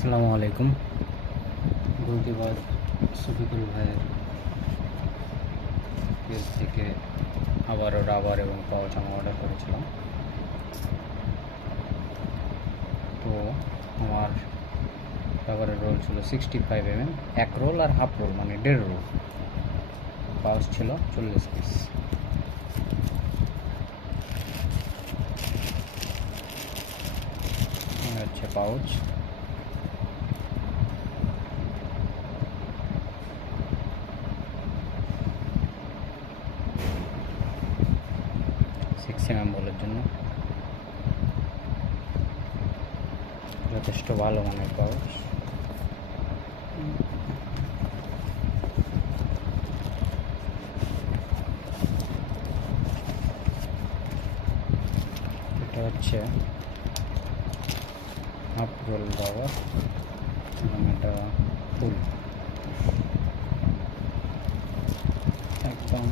আসসালামু আলাইকুম। গুলতিবাদ শফিকুল ভাইয়ের পেজ থেকে আবারও রাবার এবং পাওয়াচ আমি অর্ডার করেছিলাম। তো আমার রাবারের রোল ছিল সিক্সটি ফাইভ এম এম এক রোল আর হাফ রোল মানে দেড় রোল পাউচ ছিল চল্লিশ পিস হচ্ছে পাউচ সিক্স এম বলের জন্য। যথেষ্ট ভালো মানের পাউচ। এটা হচ্ছে হাফ রোল এবং এটা ফুল। একদম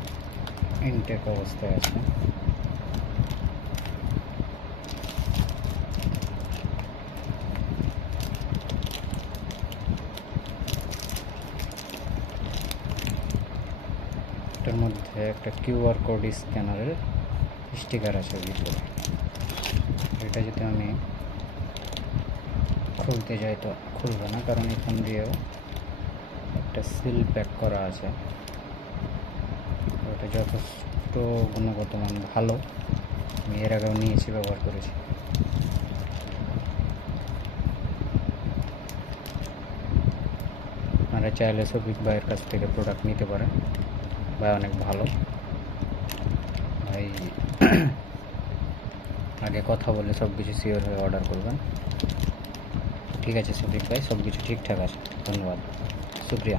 ইনটেক অবস্থায় আছে। এটার মধ্যে একটা কিউআর কোড স্ক্যানারের স্টিকার আছে ভিতরে। এটা যদি আমি খুলতে যাই তো খুলবে না, কারণ এখান দিয়েও একটা সিল প্যাক করা আছে। ওটা যথেষ্ট গুণগত মান ভালো। আমি এর আগেও নিয়েছি, ব্যবহার করেছি। আপনারা চাইলে সফিক ভাইয়ের কাছ থেকে প্রোডাক্ট নিতে পারেন। ভাই অনেক ভালো। ভাই, আগে কথা বলে সব কিছু শিওর হয়ে অর্ডার করবেন। ঠিক আছে সুপ্রিক ভাই, সব কিছু ঠিকঠাক আছে। ধন্যবাদ। শুক্রিয়া